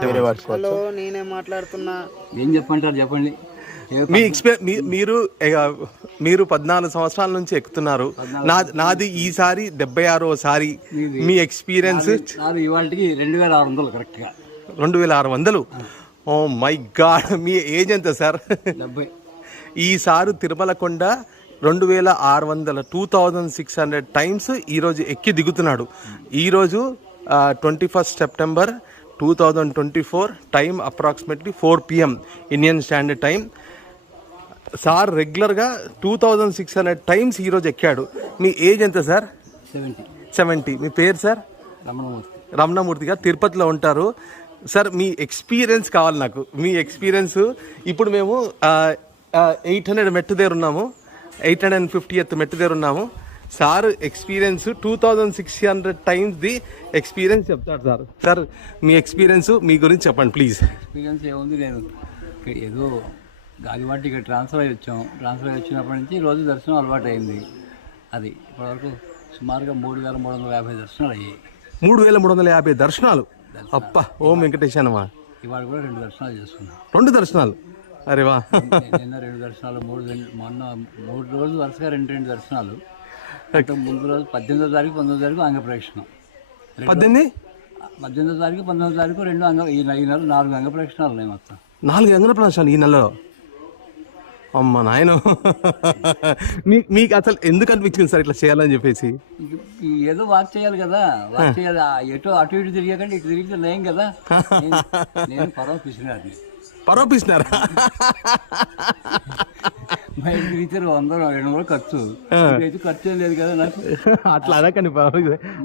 Hello, నేనే మాట్లాడుతున్నా. ఏం చెప్పంటారు చెప్పండి. మీరు 14 సంవత్సరాల నుంచి ఎక్కుతున్నారు. నాది ఈసారి 76వసారి. మీ ఎక్స్పీరియన్స్? నాది ఇవాళకి 2600 కరెక్ట్గా. 2600. Oh my god. మీ ఏజ్ ఎంత సార్? 70. ఈసారి తిరుమల కొండ 2600 2600 టైమ్స్ ఈరోజు ఎక్కి దిగుతున్నాడు. ఈరోజు 21 September 2024, time approximately 4 PM Indian standard time. Sir రెగ్యులర్గా 2600 టైమ్స్ ఈరోజు ఎక్కాడు. మీ ఏజ్ ఎంత సార్? 70. మీ పేరు సార్? రమణమూర్తి గారు, తిరుపతిలో ఉంటారు. సార్ మీ ఎక్స్పీరియన్స్ కావాలి నాకు. మీ ఎక్స్పీరియన్స్. ఇప్పుడు మేము 800 మెట్టు దగ్గర ఉన్నాము, 850th మెట్టు దగ్గర ఉన్నాము. Sir experience 2600 times the experience చెప్తాడు సార్. సార్ మీ ఎక్స్పీరియన్స్, మీ గురించి చెప్పండి ప్లీజ్. ఎక్స్పీరియన్స్ ఏముంది, నేను ఏదో గాలివాటి ఇక్కడ ట్రాన్స్ఫర్ అయ్యి వచ్చాం. ట్రాన్స్ఫర్ అయ్యి వచ్చినప్పటి నుంచి రోజు దర్శనం అలవాటు అయింది. అది ఇప్పటివరకు సుమారుగా 3350 దర్శనాలు అయ్యాయి. 3350 దర్శనాలు. అప్ప ఓం వెంకటేశానమా. ఇవాళ కూడా 2 దర్శనాలు చేసుకున్నాం. 2 దర్శనాలు? అరే వా. నిన్న 2 దర్శనాలు, మొన్న 3 రోజులు వరుసగా 2 దర్శనాలు. ముందు రోజు 18వ తారీఖు 19వ తారీఖు అంగప్రదక్షిణం. 18వ తారీఖు 19వ తారీఖు 2 ఈ నెల 4 అంగప్రదక్షిణాలు ఉన్నాయి మొత్తం. 4 అంగప్రదక్షిణాలు ఈ నెలలో? అమ్మ నాయన. మీకు అసలు ఎందుకు అనిపించింది సార్ ఇట్లా చేయాలని చెప్పేసి? ఏదో వాక్ చేయాలి కదా, వాక్ చేయాలి. అటు ఇటు తిరిగకండి, ఇటు తిరిగితే లేం కదా. నేను పరోపిస్తున్నారా? బయట తిరిగితే 100-200 ఖర్చు. ఖర్చు ఏం లేదు కదా నాకు. అట్లా అనకండి,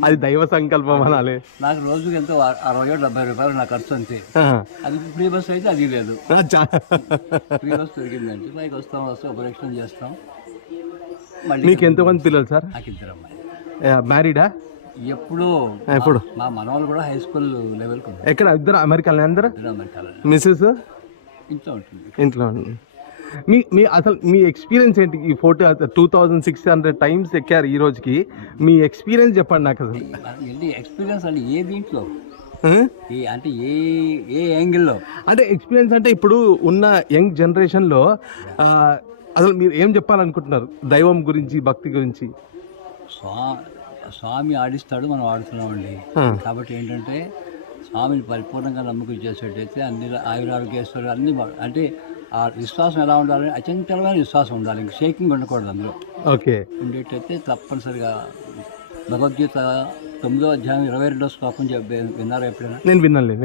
అది దైవ సంకల్పం అనాలి. నాకు రోజుకి ఎంతో 60-70 రూపాయలు నా ఖర్చు అంతే. అది ఫ్రీ బస్ అయితే అది లేదు. ఫ్రీ బస్ దొరికిందంటే పైకి వస్తాం ఉపరక్షణ చేస్తాం. మళ్ళీ. మీకు ఎంతమంది పిల్లలు సార్? నాకు 2 అమ్మాయి. మ్యారీడా? ఎప్పుడు మా మనవాళ్ళు కూడా హై స్కూల్ లెవెల్. ఎక్కడ? ఇద్దరు అమెరికాలో? అందరూ అమెరికాలో. మిస్సెస్ ఇంట్లో ఉంటుంది. ఇంట్లో. మీ అసలు మీ ఎక్స్పీరియన్స్ ఏంటి? ఈ 2600 టైమ్స్ ఎక్కారు ఈ రోజుకి. మీ ఎక్స్పీరియన్స్ చెప్పండి నాకు. అసలు ఎక్స్పీరియన్స్ అంటే ఏ దీంట్లో, అంటే ఏ యాంగిల్లో? అంటే ఎక్స్పీరియన్స్ అంటే ఇప్పుడు ఉన్న యంగ్ జనరేషన్లో అసలు మీరు ఏం చెప్పాలనుకుంటున్నారు దైవం గురించి, భక్తి గురించి? స్వామి ఆడిస్తాడు, మనం ఆడుతున్నామండి. కాబట్టి ఏంటంటే స్వామిని పరిపూర్ణంగా నమ్మకం చేసేటైతే అన్ని ఆయురారోగ్యేశ్వరు అన్ని, అంటే ఆ విశ్వాసం ఎలా ఉండాలి? అచంచలమైన విశ్వాసం ఉండాలి. ఇంక షేకింగ్ ఉండకూడదు అందులో. ఓకే. ఉండేటైతే తప్పనిసరిగా భగవద్గీత 9వ అధ్యాయం 22వ శ్లోకం విన్నారా ఎప్పుడైనా? నేను వినలేదు.